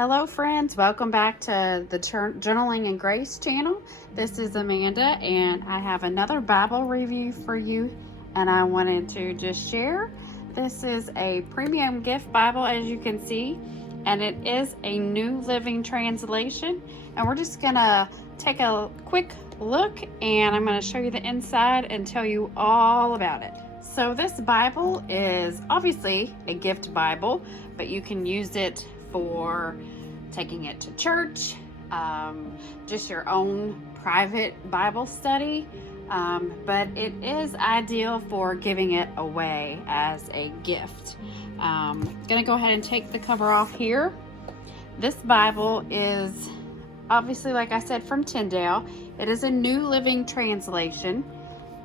Hello friends, welcome back to the Journaling and Grace channel. This is Amanda and I have another Bible review for you and I wanted to just share. This is a premium gift Bible, as you can see, and it is a New Living Translation, and we're just gonna take a quick look and I'm going to show you the inside and tell you all about it. So this Bible is obviously a gift Bible, but you can use it for taking it to church, just your own private Bible study, but it is ideal for giving it away as a gift. I'm gonna go ahead and take the cover off here. This Bible is obviously, like I said, from Tyndale. It is a New Living Translation,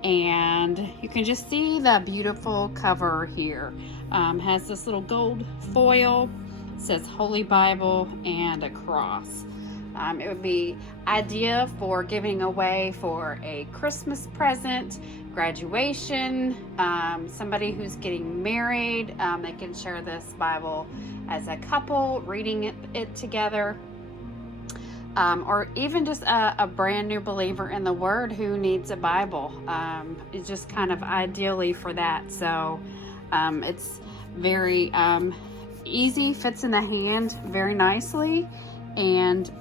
and you can just see the beautiful cover here. Has this little gold foil, says Holy Bible, and a cross. It would be ideal for giving away for a Christmas present, graduation, somebody who's getting married. They can share this Bible as a couple, reading it together. Or even just a brand new believer in the Word who needs a Bible. It's just kind of ideally for that. So it's very easy, fits in the hand very nicely, and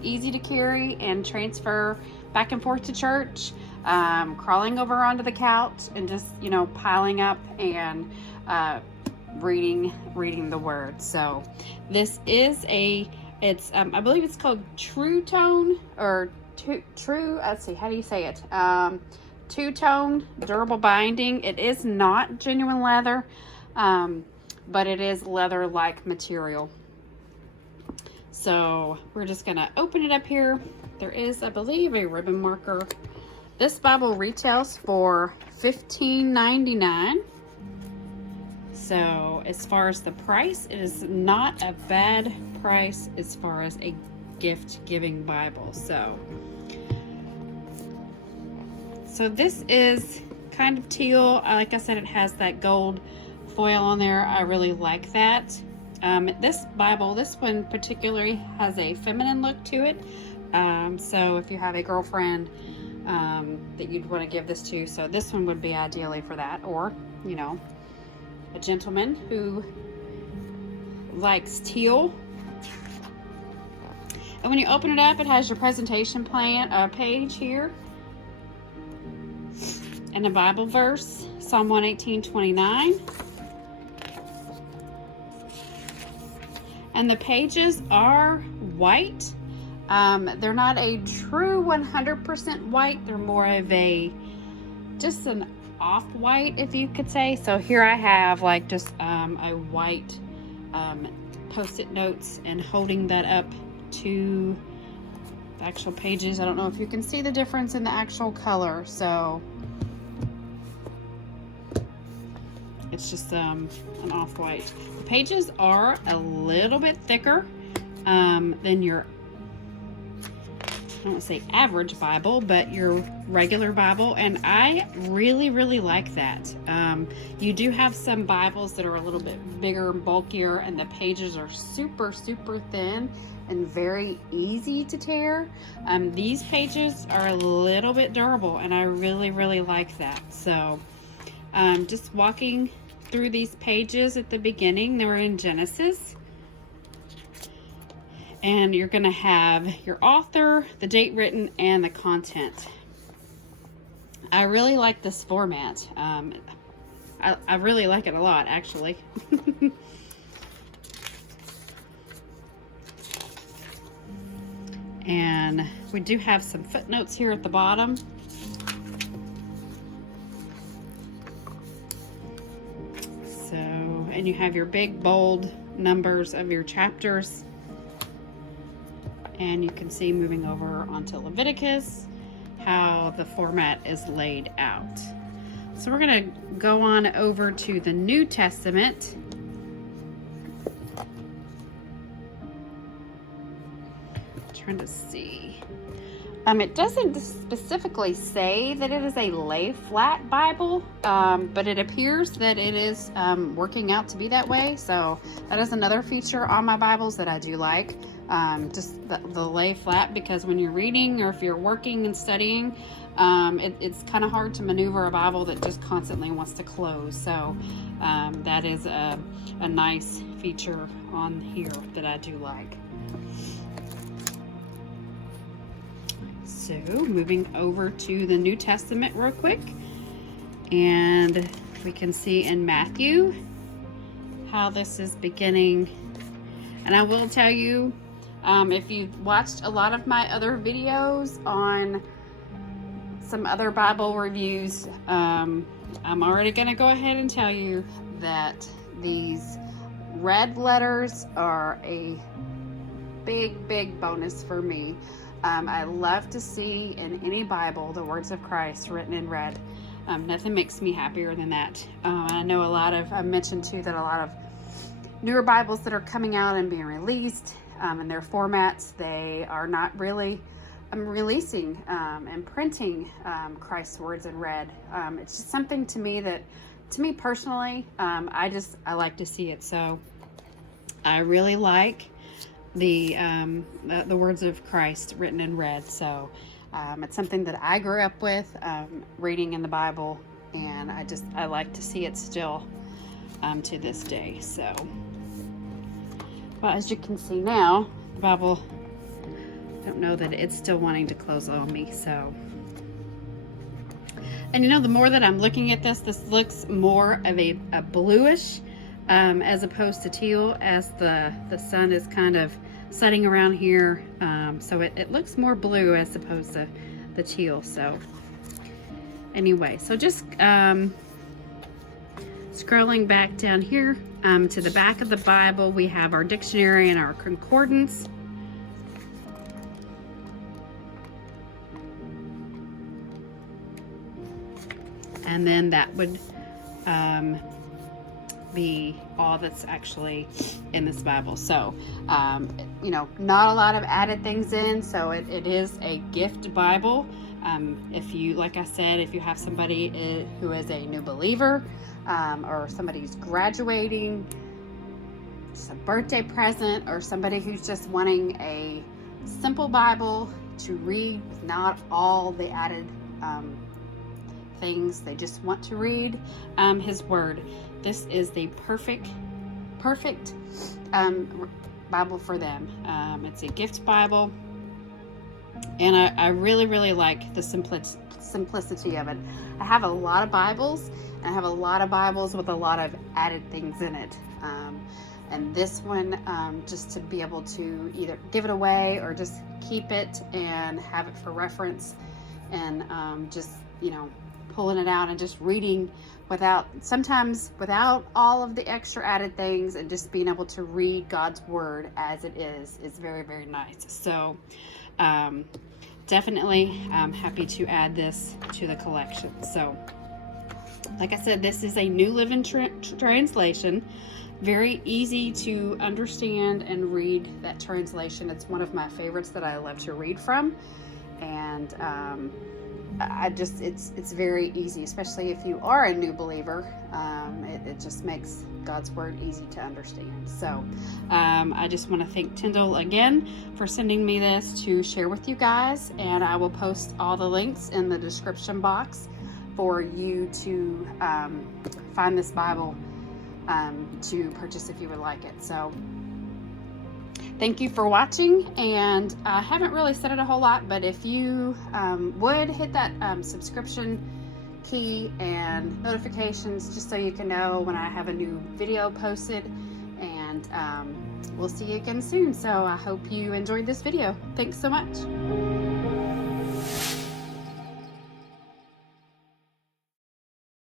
easy to carry and transfer back and forth to church, crawling over onto the couch and just piling up and reading the Word. So this is it's I believe it's called True Tone, or True, let's see, how do you say it? Two-tone durable binding. It is not genuine leather, but it is leather-like material. So we're just gonna open it up here. There is, I believe, a ribbon marker. This Bible retails for $15.99. So as far as the price, it is not a bad price as far as a gift giving Bible. So this is kind of teal. Like I said, it has that gold foil on there. I really like that. This Bible, this one particularly, has a feminine look to it. So if you have a girlfriend that you'd want to give this to, so this one would be ideally for that. Or a gentleman who likes teal. And when you open it up, it has your presentation plan page here, and a Bible verse, Psalm 118:29. And the pages are white. They're not a true 100% white. They're more of just an off-white, if you could say. So here I have like just a white post-it notes, and holding that up to the actual pages, I don't know if you can see the difference in the actual color. So it's just an off-white. The pages are a little bit thicker than your, I don't want to say average Bible, but your regular Bible, and I really like that. You do have some Bibles that are a little bit bigger and bulkier, and the pages are super thin and very easy to tear. These pages are a little bit durable, and I really like that. So just walking through these pages at the beginning, they were in Genesis. And you're going to have your author, the date written, and the content. I really like this format. I really like it a lot, actually. And we do have some footnotes here at the bottom. So, and you have your big bold numbers of your chapters. And you can see, moving over onto Leviticus, how the format is laid out. So we're going to go on over to the New Testament. Trying to see. It doesn't specifically say that it is a lay flat Bible, but it appears that it is working out to be that way. So that is another feature on my Bibles that I do like, just the lay flat, because when you're reading or if you're working and studying, it's kind of hard to maneuver a Bible that just constantly wants to close. So that is a nice feature on here that I do like. So moving over to the New Testament real quick, and we can see in Matthew how this is beginning. And I will tell you, if you've watched a lot of my other videos on some other Bible reviews, I'm already going to go ahead and tell you that these red letters are a big bonus for me. I love to see in any Bible the words of Christ written in red. Nothing makes me happier than that. I know I mentioned too that a lot of newer Bibles that are coming out and being released in their formats, they are not really releasing and printing Christ's words in red. It's just something to me personally, I like to see it. So I really like the words of Christ written in red. So it's something that I grew up with, reading in the Bible, and I like to see it still to this day. So, well, as you can see now, the Bible, I don't know that it's still wanting to close on me. So, and the more that I'm looking at this looks more of a bluish, as opposed to teal, as the sun is kind of setting around here. So it looks more blue as opposed to the teal. So anyway, so just scrolling back down here to the back of the Bible, we have our dictionary and our concordance. And then that would be all that's actually in this Bible. So not a lot of added things in, so it is a gift Bible. If you, like I said, if you have somebody who is a new believer, or somebody who's graduating, just a birthday present, or somebody who's just wanting a simple Bible to read with not all the added things, they just want to read His Word, this is the perfect Bible for them. It's a gift Bible, and I really like the simplicity of it. I have a lot of Bibles, and I have a lot of Bibles with a lot of added things in it. And this one, just to be able to either give it away or just keep it and have it for reference, and just pulling it out and just reading sometimes without all of the extra added things, and just being able to read God's Word as it is very nice. So definitely I'm happy to add this to the collection. So like I said, this is a New Living Translation. Very easy to understand and read that translation. It's one of my favorites that I love to read from, and it's very easy, especially if you are a new believer. It just makes God's Word easy to understand. So I just want to thank Tyndale again for sending me this to share with you guys, and I will post all the links in the description box for you to find this Bible to purchase if you would like it. So thank you for watching, and I haven't really said it a whole lot, but if you would hit that subscription key and notifications, just so you can know when I have a new video posted, and we'll see you again soon. So I hope you enjoyed this video. Thanks so much.